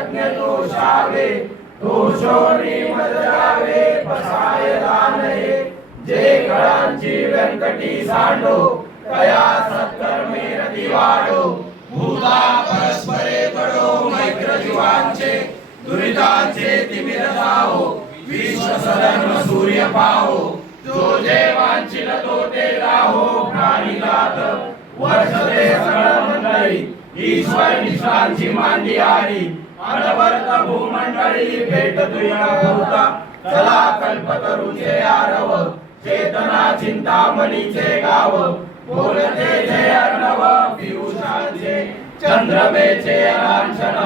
यज्ञ दोषावे दोषोनी मजरावे पसायला नये जे गळांची व्यंकटी सांडो कया सत्कर्मे रती भूता परस्परे पडो मैत्रजीवांचे दुरितांचे तिमिर जाओ विश्व सधर्म सूर्य पाहो जो जे वांछिल तो ते राहो प्राणी वर्ष ईश्वर निष्ठांची मांडी आली अनवर्त भूमंडळी भेट तुया भूता. चला कल्पतरूचे आरव चेतना चिंतामणीचे गाव. बोलते जे अर्णव पियुषांचे चंद्रमेचे लांछन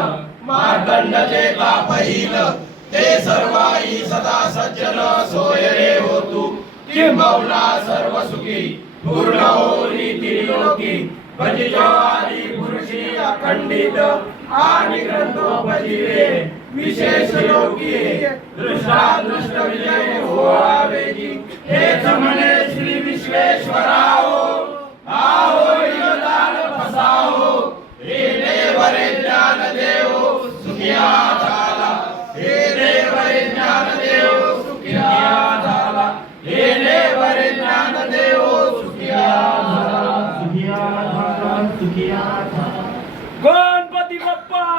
मार्तंडचे तापहील ते सर्वाई सदा सज्जन सोयरे रे होतु किंबहुना सर्व सुखी पूर्ण होली त्रिलोकी. भजिजो आदी पुरुषी अखंडित आणि ग्रंथोपजीवे विशेष योगी दृष्टा दृष्ट विजय गणपती बाप्पा!